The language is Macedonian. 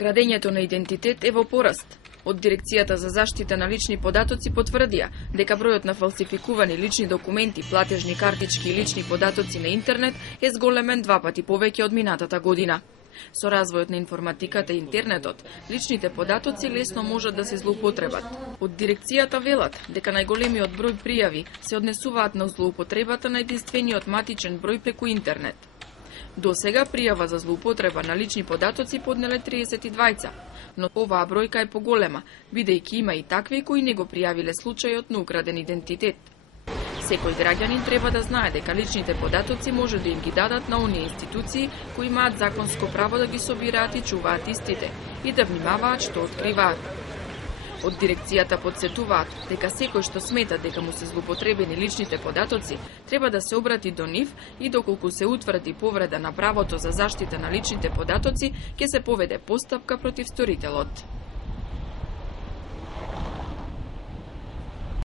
Крадењето на идентитет е во пораст. Од Дирекцијата за заштита на лични податоци потврдија дека бројот на фалсификувани лични документи, платежни картички и лични податоци на интернет е зголемен 2 пати повеќе од минатата година. Со развојот на информатиката и интернетот, личните податоци лесно можат да се злоупотребат. Од дирекцијата велат дека најголемиот број пријави се однесуваат на злоупотребата на единствениот матичен број преку интернет. До сега пријава за злоупотреба на лични податоци поднеле 32, но оваа бројка е поголема, бидејќи има и такви кои не го пријавиле случајот на украден идентитет. Секој граѓанин треба да знае дека личните податоци може да им ги дадат на оние институции кои имаат законско право да ги собираат и чуваат истите и да внимаваат што откриваат. Од дирекцијата подсетуваат дека секој што смета дека му се злоупотребени личните податоци треба да се обрати до нив и доколку се утврди повреда на правото за заштита на личните податоци ќе се поведе постапка против сторителот.